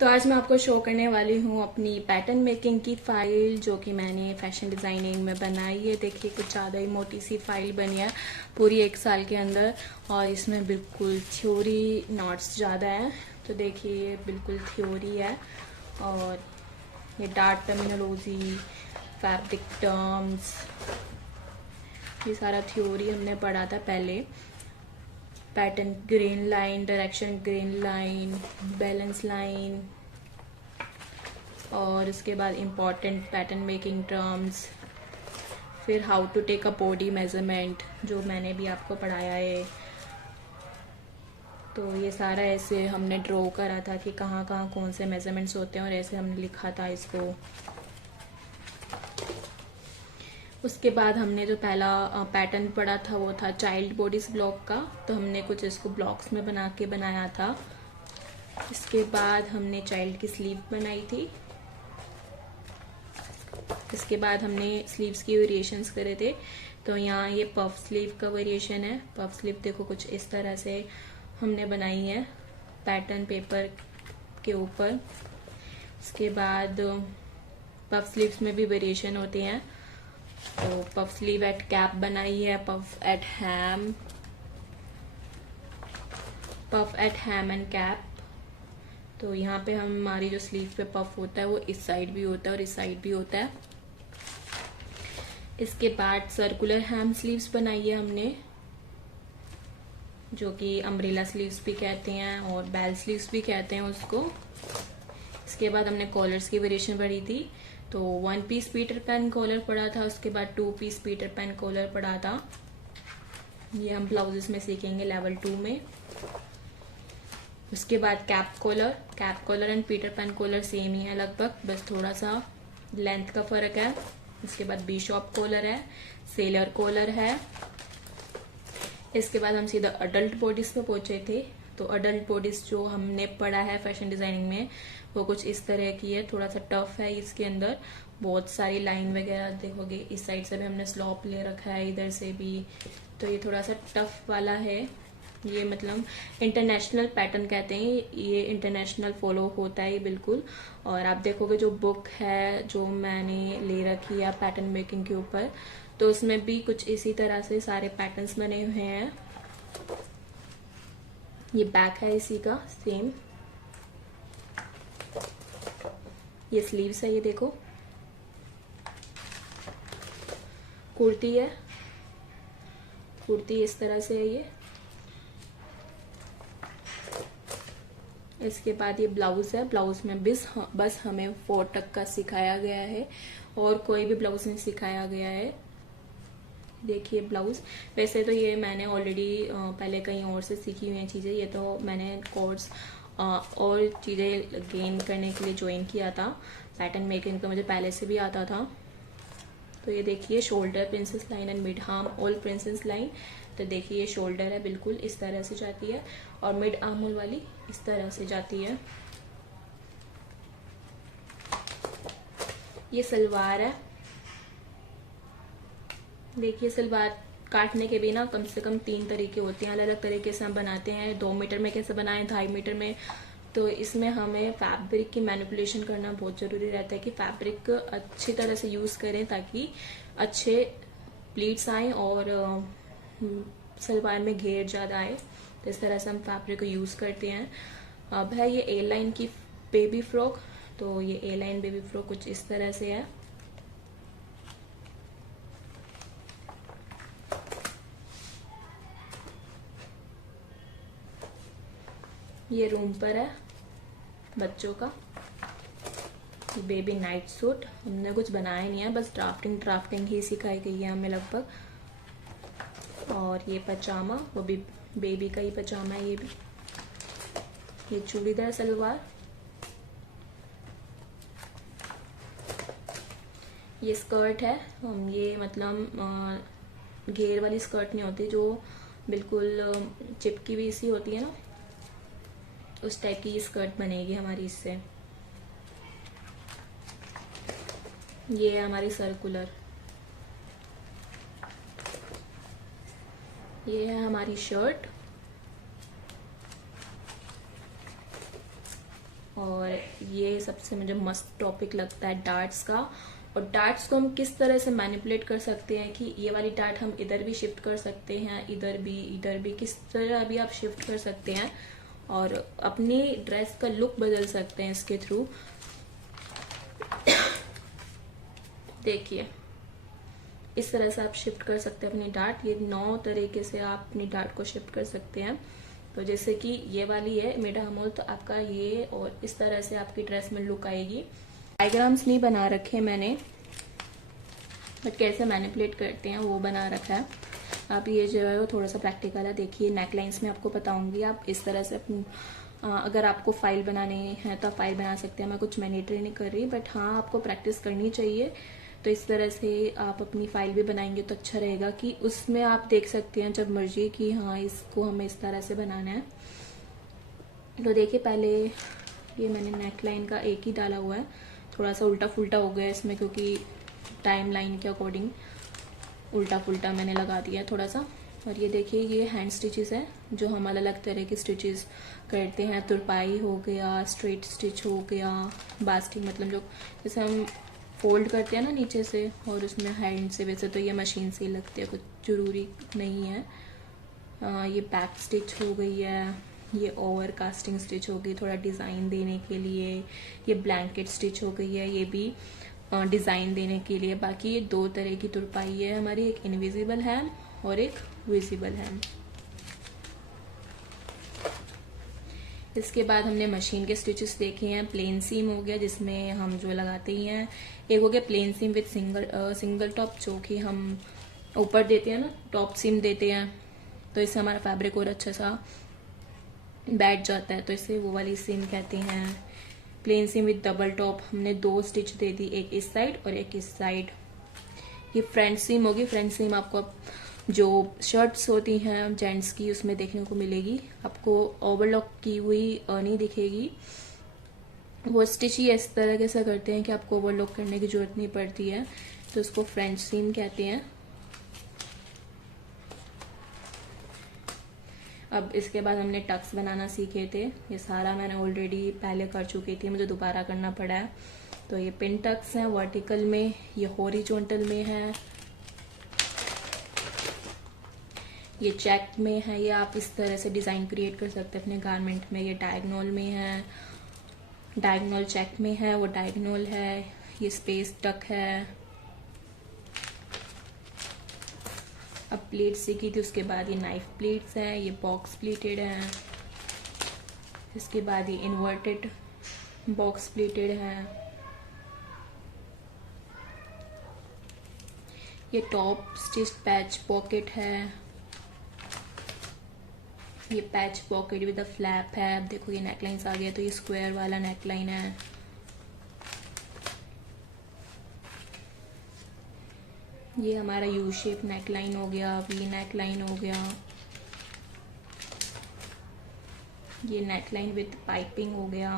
तो आज मैं आपको शो करने वाली हूँ अपनी पैटर्न मेकिंग की फाइल जो कि मैंने फैशन डिज़ाइनिंग में बनाई है। देखिए कुछ ज़्यादा ही मोटी सी फाइल बनी है पूरी 1 साल के अंदर, और इसमें बिल्कुल थ्योरी नोट्स ज़्यादा है। तो देखिए ये बिल्कुल थ्योरी है, और ये डार्ट टर्मिनोलॉजी, फैब्रिक टर्म्स, ये सारा थ्योरी हमने पढ़ा था पहले। Pattern grain line, direction grain line, balance line, और उसके बाद इम्पॉर्टेंट पैटर्न मेकिंग टर्म्स, फिर how to take a body measurement जो मैंने भी आपको पढ़ाया है। तो ये सारा ऐसे हमने ड्रॉ करा था कि कहाँ कहाँ कौन से मेजरमेंट्स होते हैं, और ऐसे हमने लिखा था इसको। उसके बाद हमने जो पहला पैटर्न पढ़ा था वो था चाइल्ड बॉडीज ब्लॉक का, तो हमने कुछ इसको ब्लॉक्स में बना के बनाया था। इसके बाद हमने चाइल्ड की स्लीव बनाई थी। इसके बाद हमने स्लीव्स की वेरिएशंस करे थे। तो यहाँ ये पफ स्लीव का वेरिएशन है। पफ स्लीव देखो कुछ इस तरह से हमने बनाई है पैटर्न पेपर के ऊपर। उसके बाद पफ स्लीव्स में भी वेरिएशन होते हैं। तो पफ स्लीव एट कैप बनाई है, puff at hem and cap. तो यहाँ पे हमारी जो स्लीव पे पफ होता है वो इस साइड भी होता है और इस साइड भी होता है। इसके बाद सर्कुलर हैम स्लीव्स बनाई है हमने, जो कि अम्ब्रेला स्लीव्स भी कहते हैं और बेल स्लीव्स भी कहते हैं उसको। इसके बाद हमने कॉलर्स की वेरिएशन पढ़ी थी। तो 1 पीस पीटर पैन कॉलर पढ़ा था, उसके बाद 2 पीस पीटर पैन कॉलर पढ़ा था। ये हम ब्लाउजेस में सीखेंगे लेवल 2 में। उसके बाद cap collar and Peter Pan collar same ही है लगभग, बस थोड़ा सा लेंथ का फर्क है। इसके बाद बिशॉप कॉलर है, सेलर कॉलर है। इसके बाद हम सीधा अडल्ट बॉडीज पे पहुंचे थे। तो अडल्ट बॉडीज जो हमने पढ़ा है फैशन डिजाइनिंग में वो कुछ इस तरह की है, थोड़ा सा टफ है। इसके अंदर बहुत सारी लाइन वगैरह देखोगे, इस साइड से भी हमने स्लॉप ले रखा है, इधर से भी। तो ये थोड़ा सा टफ वाला है। ये मतलब इंटरनेशनल पैटर्न कहते हैं, ये इंटरनेशनल फॉलो होता है बिल्कुल। और आप देखोगे जो बुक है जो मैंने ले रखी है पैटर्न मेकिंग के ऊपर, तो उसमें भी कुछ इसी तरह से सारे पैटर्न्स बने हुए हैं। ये बैक है इसी का सेम। ये स्लीव्स है, ये देखो। कुर्ती है, कुर्ती इस तरह से है ये। इसके बाद ये ब्लाउज है। ब्लाउज में बस हमें 4 तक का सिखाया गया है और कोई भी ब्लाउज नहीं सिखाया गया है। देखिए ब्लाउज, वैसे तो ये मैंने ऑलरेडी पहले कहीं और से सीखी हुई हैं चीज़ें। ये तो मैंने कोर्स और चीज़ें गेन करने के लिए ज्वाइन किया था। पैटर्न मेकिंग तो मुझे पहले से भी आता था। तो ये देखिए shoulder princess line and mid arm all princess line. तो देखिए ये शोल्डर है, बिल्कुल इस तरह से जाती है, और मिड आर्म होल वाली इस तरह से जाती है। ये सलवार है। देखिए सलवार काटने के भी ना कम से कम 3 तरीके होते हैं, अलग अलग तरीके से हम बनाते हैं। 2 मीटर में कैसे बनाएं, 2.5 मीटर में। तो इसमें हमें फैब्रिक की मैनिपुलेशन करना बहुत ज़रूरी रहता है कि फैब्रिक अच्छी तरह से यूज़ करें ताकि अच्छे प्लीट्स आए और सलवार में घेर ज़्यादा आए। तो इस तरह से हम फैब्रिक को यूज़ करते हैं। अब है ये ए लाइन की बेबी फ्रॉक। तो ये ए लाइन बेबी फ्रॉक कुछ इस तरह से है। ये रूम पर है बच्चों का बेबी नाइट सूट। हमने कुछ बनाया नहीं है, बस ड्राफ्टिंग ही सिखाई गई है हमें लगभग। और ये पजामा, वो भी बेबी का ही पजामा है ये भी। ये चूड़ीदार सलवार। ये स्कर्ट है। ये मतलब घेर वाली स्कर्ट नहीं होती, जो बिल्कुल चिपकी हुई सी होती है ना, उस टाइप की ये स्कर्ट बनेगी हमारी इससे। ये है हमारी सर्कुलर। ये है हमारी शर्ट। और ये सबसे मुझे मस्त टॉपिक लगता है डार्ट्स का। और डार्ट्स को हम किस तरह से मैनिपुलेट कर सकते हैं कि ये वाली डार्ट हम इधर भी शिफ्ट कर सकते हैं, इधर भी, किस तरह भी आप शिफ्ट कर सकते हैं और अपनी ड्रेस का लुक बदल सकते हैं इसके थ्रू। देखिए इस तरह से आप शिफ्ट कर सकते हैं अपनी डार्ट। ये 9 तरीके से आप अपनी डार्ट को शिफ्ट कर सकते हैं। तो जैसे कि ये वाली है मिड हमोल, तो आपका ये और इस तरह से आपकी ड्रेस में लुक आएगी। डायग्राम्स नहीं बना रखे मैंने, बट कैसे मैनिपुलेट करते हैं वो बना रखा है। आप ये जो है वो थोड़ा सा प्रैक्टिकल है। देखिए नेकलाइंस में आपको बताऊंगी, आप इस तरह से अगर आपको फाइल बनाने हैं तो आप फाइल बना सकते हैं। मैं कुछ मैनिटरी नहीं कर रही, बट हाँ आपको प्रैक्टिस करनी चाहिए। तो इस तरह से आप अपनी फाइल भी बनाएंगे तो अच्छा रहेगा कि उसमें आप देख सकते हैं जब मर्जी कि हाँ इसको हमें इस तरह से बनाना है। तो देखिए पहले ये मैंने नेकलाइन का एक ही डाला हुआ है, थोड़ा सा उल्टा फुल्टा हो गया इसमें क्योंकि टाइम लाइन के अकॉर्डिंग उल्टा फुल्टा मैंने लगा दिया है थोड़ा सा। और ये देखिए ये हैंड स्टिचेस है जो हम अलग अलग तरह के स्टिचेस करते हैं। तुरपाई हो गया, स्ट्रेट स्टिच हो गया, बास्टिंग, मतलब जो जैसे हम फोल्ड करते हैं ना नीचे से और उसमें हैंड से, वैसे तो ये मशीन से ही लगती है, कुछ ज़रूरी नहीं है। ये बैक स्टिच हो गई है, ये ओवर कास्टिंग स्टिच हो गई थोड़ा डिज़ाइन देने के लिए, ये ब्लैंकेट स्टिच हो गई है, ये भी डिज़ाइन देने के लिए। बाकी ये 2 तरह की तुरपाई है हमारी, एक इनविजिबल है और एक विजिबल है। इसके बाद हमने मशीन के स्टिचेस देखे हैं। प्लेन सीम हो गया जिसमें हम जो लगाते ही हैं, एक हो गया plain seam with single top जो कि हम ऊपर देते हैं ना, टॉप सीम देते हैं, तो इससे हमारा फैब्रिक और अच्छा सा बैठ जाता है, तो इसे वो वाली सीम कहते हैं। Plain seam with double top हमने 2 स्टिच दे दी, एक इस साइड और एक इस साइड। ये फ्रंट सीम होगी। फ्रंट सीम आपको जो शर्ट्स होती हैं जेंट्स की उसमें देखने को मिलेगी, आपको ओवरलॉक की हुई नहीं दिखेगी। वो स्टिच ही इस तरह से करते हैं कि आपको ओवरलॉक करने की जरूरत नहीं पड़ती है, तो उसको फ्रंट सीम कहते हैं। अब इसके बाद हमने टक्स बनाना सीखे थे, ये सारा मैंने ऑलरेडी पहले कर चुकी थी, मुझे दोबारा करना पड़ा है। तो ये पिन टक्स हैं वर्टिकल में, ये हॉरिजॉन्टल में है, ये चेक में है। ये आप इस तरह से डिज़ाइन क्रिएट कर सकते हैं अपने गारमेंट में। ये डायगोनल में है, डायगोनल चेक में है, वो डायगोनल है। ये स्पेस टक है। अब प्लीट्स सीखी थी, उसके बाद ये नाइफ प्लीट्स हैं, ये बॉक्स प्लीटेड हैं। इसके बाद ये इन्वर्टेड बॉक्स प्लीटेड हैं। ये टॉप स्टिच पैच पॉकेट है, ये patch pocket with a flap है। अब देखो ये नेकलाइंस आ गया, तो ये स्क्वायर वाला नेकलाइन है। ये हमारा यू शेप नेकलाइन हो गया, वी नेकलाइन हो गया, ये नेकलाइन विद पाइपिंग हो गया।